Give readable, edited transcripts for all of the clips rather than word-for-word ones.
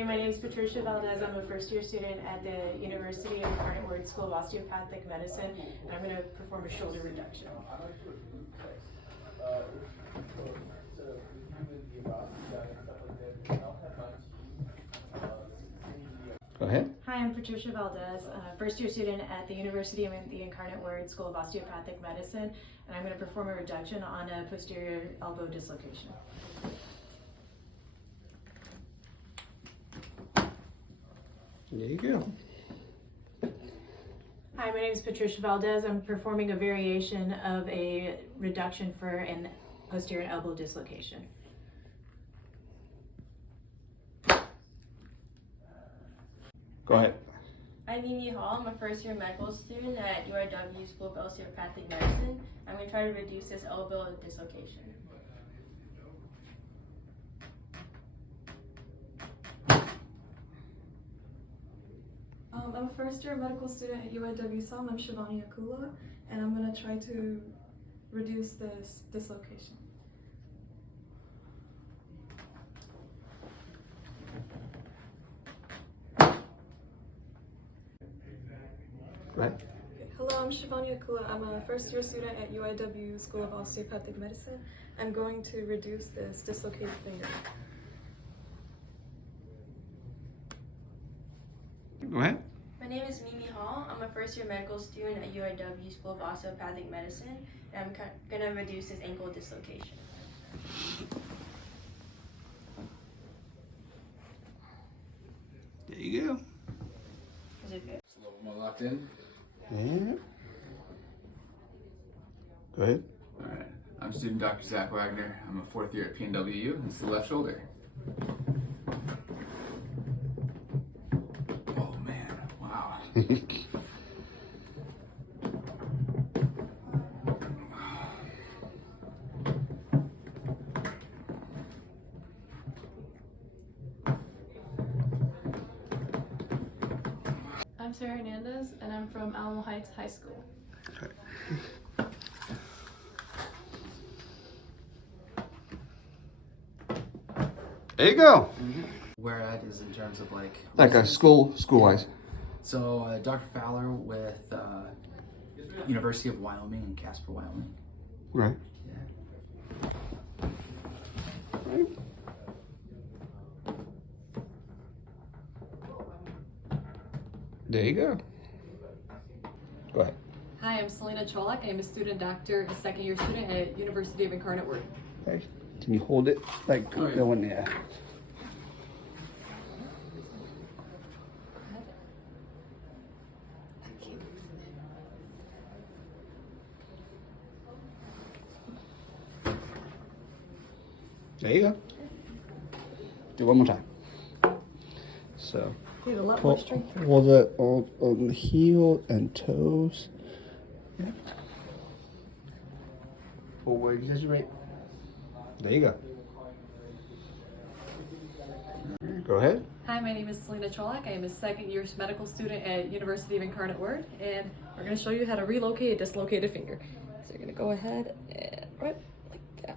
Hi, my name is Patricia Valdez. I'm a first-year student at the University of Incarnate Word School of Osteopathic Medicine, and I'm going to perform a shoulder reduction. Go ahead. Hi, I'm Patricia Valdez, first-year student at the University of the Incarnate Word School of Osteopathic Medicine, and I'm going to perform a reduction on a posterior elbow dislocation. There you go. Hi, my name is Patricia Valdez. I'm performing a variation of a reduction for an posterior elbow dislocation. Go ahead. I'm Mimi Hall. I'm a first-year medical student at UIW School of Osteopathic Medicine. I'm going to try to reduce this elbow dislocation. I'm a first-year medical student at UIW SOM. I'm Shivani Akula, and I'm going to try to reduce this dislocation. Right. Hello, I'm Shivani Akula. I'm a first-year student at UIW School of Osteopathic Medicine. I'm going to reduce this dislocated finger. Go ahead. My name is Mimi Hall. I'm a first-year medical student at UIW School of Osteopathic Medicine, and I'm going to reduce this ankle dislocation. There you go. Is it good? Just a little more locked in. Yeah. Go ahead. All right. I'm student Dr. Zach Wagner. I'm a fourth year at PNWU. It's the left shoulder. Oh man! Wow. I'm Sarah Hernandez, and I'm from Alamo Heights High School. Okay. There you go. Where at is in terms of like A school-wise. So Dr. Fowler with University of Wyoming in Casper, Wyoming. Right. Yeah. Right. There you go. Go ahead. Hi, I'm Selena Cholak. I'm a student doctor, a second-year student at University of Incarnate Word. Okay. Can you hold it like going there? There you go. Do it one more time. So Need a lot more strength. hold it on the heel and toes. Yep. Forward, exaggerate. There you go. Go ahead. Hi, my name is Selena Cholak. I am a second-year medical student at University of Incarnate Word, and we're going to show you how to relocate a dislocated finger. So you're going to go ahead and right like that.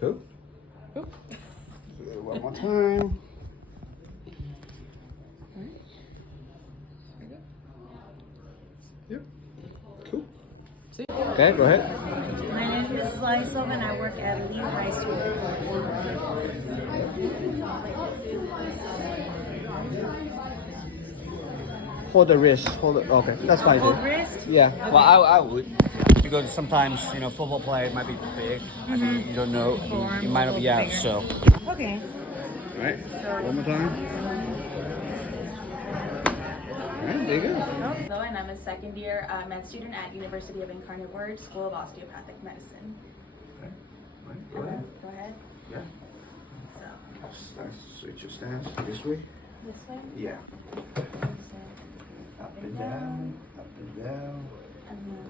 Cool. Oop. Do it one more time. Yep. Cool. See? Okay, go ahead. My name is Lysov, and I work at Lee High School. Hold the wrist. Hold it. Okay, that's fine. Hold too. wrist? Yeah. Well, I would. Because sometimes, football play might be big. I mean, you don't know. You might not. Yeah. So. Okay. All right. One more time. All right. There you go. Hello, and I'm a second-year med student at University of Incarnate Word School of Osteopathic Medicine. Okay. Go ahead. Go ahead. Yeah. So, Switch your stance this way. this way. Yeah. Up and down. Up and down.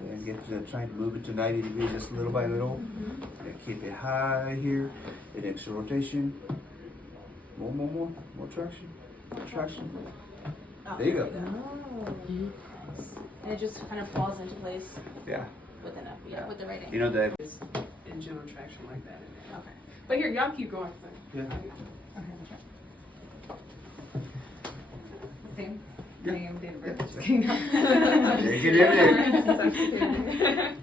And get to try to move it to 90 degrees just little by little. And keep it high here. An extra rotation. More traction. Traction. Oh, There you go. And it just kind of falls into place Yeah. with enough, with the right angle. You know that. In general traction like that. Okay. But here, y'all keep going. Yeah. Okay. Same. Yeah. Name, date of birth. Just kidding. Yeah, get in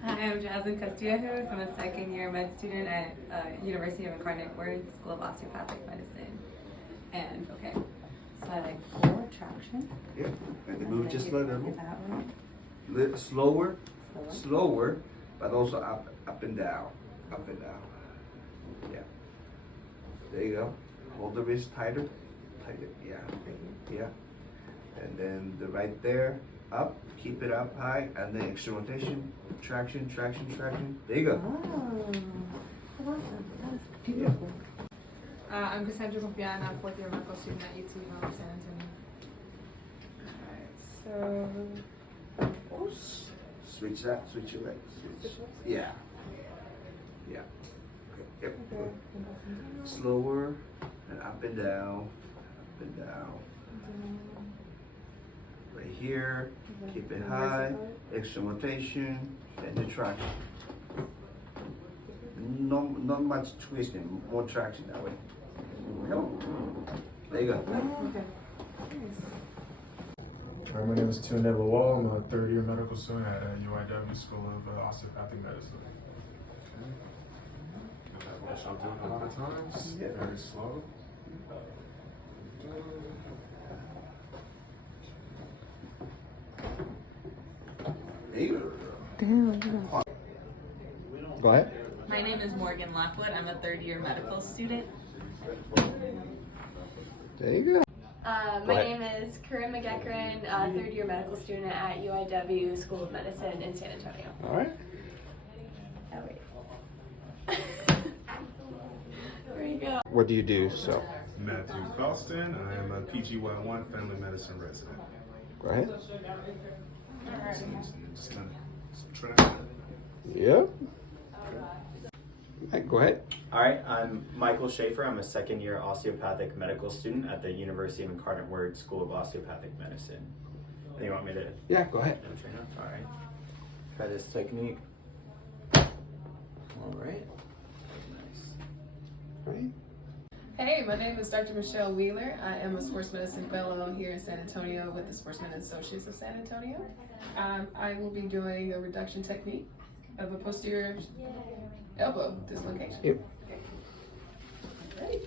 I am Jasmine Castillejos. I'm a second year med student at University of Incarnate Word School of Osteopathic Medicine. And okay, so I like core traction. Yeah, and the move just a Get little. that one. Little slower, but also up and down, up and down. Yeah. There you go. Hold the wrist tighter, yeah, yeah. And then the right there, up, keep it up high, and then extra rotation, traction. There you go. Oh, awesome. That was beautiful. I'm Cassandra Compiana, fourth year medical student at UT San Antonio. Alright, so Switch your leg. Switch. Yeah. Yeah. Okay. Yep. okay. Slower and up and down. Right here. Keep it high. Extra rotation. And the traction. Not much twisting. More traction that way. Come on. There you go. Okay. Nice. Hi, my name is Tunde Lawal. I'm a third year medical student at UIW School of Osteopathic Medicine. Okay. Which I'll do a lot of times. Yeah. Very slow. There you go. Go ahead. My name is Morgan Lockwood. I'm a third year medical student. There you go. My name is Corinne McGeckran, third year medical student at UIW School of Medicine in San Antonio. All right. Oh, wait. There you go. What do you do? So. Matthew Colston. I am a PGY1 family medicine resident. Go ahead. Just kind of subtract. Yeah. Right, go ahead. All right, I'm Michael Schaefer. I'm a second year osteopathic medical student at the University of Incarnate Word School of Osteopathic Medicine. You want me to? Yeah, go ahead. All right. Try this technique. All right. Nice. Right. Hey, my name is Dr. Michelle Wheeler. I am a sports medicine fellow here in San Antonio with the Sportsmen Associates of San Antonio. I will be doing a reduction technique of a posterior elbow dislocation. Yep. Okay. Ready?